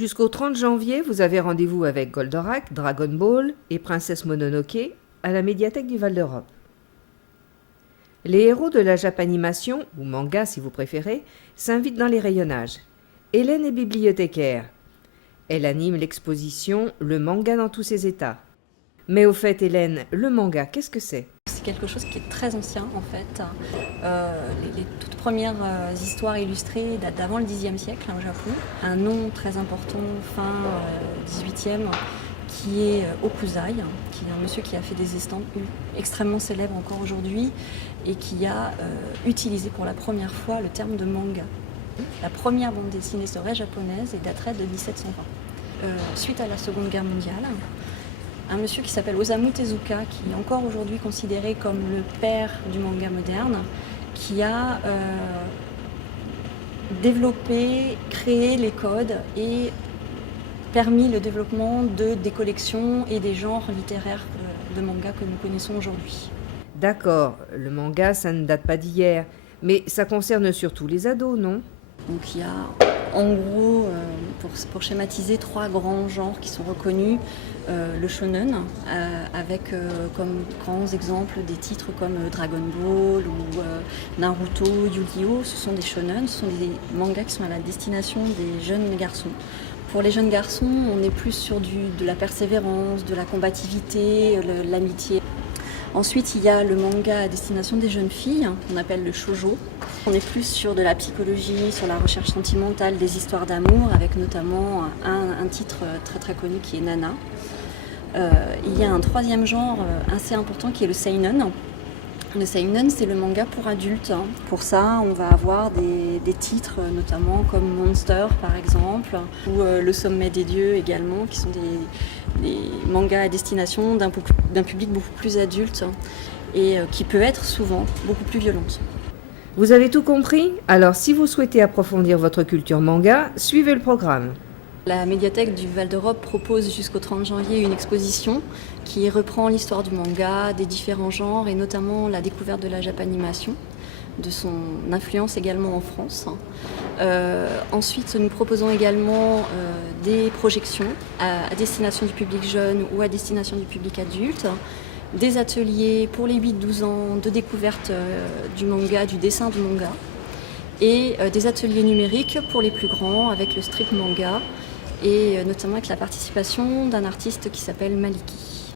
Jusqu'au 30 janvier, vous avez rendez-vous avec Goldorak, Dragon Ball et Princesse Mononoke à la médiathèque du Val d'Europe. Les héros de la Japanimation, ou manga si vous préférez, s'invitent dans les rayonnages. Hélène est bibliothécaire. Elle anime l'exposition « Le manga dans tous ses états ». Mais au fait, Hélène, le manga, qu'est-ce que c'est ? C'est quelque chose qui est très ancien en fait. Les toutes premières histoires illustrées datent d'avant le Xe siècle au Japon. Un nom très important, fin XVIIIe, qui est Okuzai, qui est un monsieur qui a fait des estampes extrêmement célèbres encore aujourd'hui et qui a utilisé pour la première fois le terme de manga. La première bande dessinée serait japonaise et daterait de 1720. Suite à la Seconde Guerre mondiale, un monsieur qui s'appelle Osamu Tezuka, qui est encore aujourd'hui considéré comme le père du manga moderne, qui a développé, créé les codes et permis le développement des collections et des genres littéraires de manga que nous connaissons aujourd'hui. D'accord, le manga, ça ne date pas d'hier, mais ça concerne surtout les ados, non ? Donc il y a en gros, pour schématiser, 3 grands genres qui sont reconnus. Le shonen, avec comme grands exemples des titres comme Dragon Ball ou Naruto, Yu-Gi-Oh! Ce sont des shonen, ce sont des mangas qui sont à la destination des jeunes garçons. Pour les jeunes garçons, on est plus sur de la persévérance, de la combativité, l'amitié. Ensuite, il y a le manga à destination des jeunes filles, qu'on appelle le shoujo. On est plus sur de la psychologie, sur la recherche sentimentale, des histoires d'amour, avec notamment un titre très très connu qui est Nana. Il y a un 3e genre assez important qui est le seinen. Le seinen, c'est le manga pour adultes. Pour ça, on va avoir des titres notamment comme Monster par exemple, ou Le Sommet des Dieux également, qui sont des mangas à destination d'un public beaucoup plus adulte et qui peut être souvent beaucoup plus violente. Vous avez tout compris ? Alors si vous souhaitez approfondir votre culture manga, suivez le programme. La médiathèque du Val d'Europe propose jusqu'au 30 janvier une exposition qui reprend l'histoire du manga, des différents genres et notamment la découverte de la Japanimation, de son influence également en France. Ensuite, nous proposons également des projections à destination du public jeune ou à destination du public adulte, des ateliers pour les 8-12 ans de découverte du manga, du dessin du manga, et des ateliers numériques pour les plus grands avec le strip manga, et notamment avec la participation d'un artiste qui s'appelle Maliki.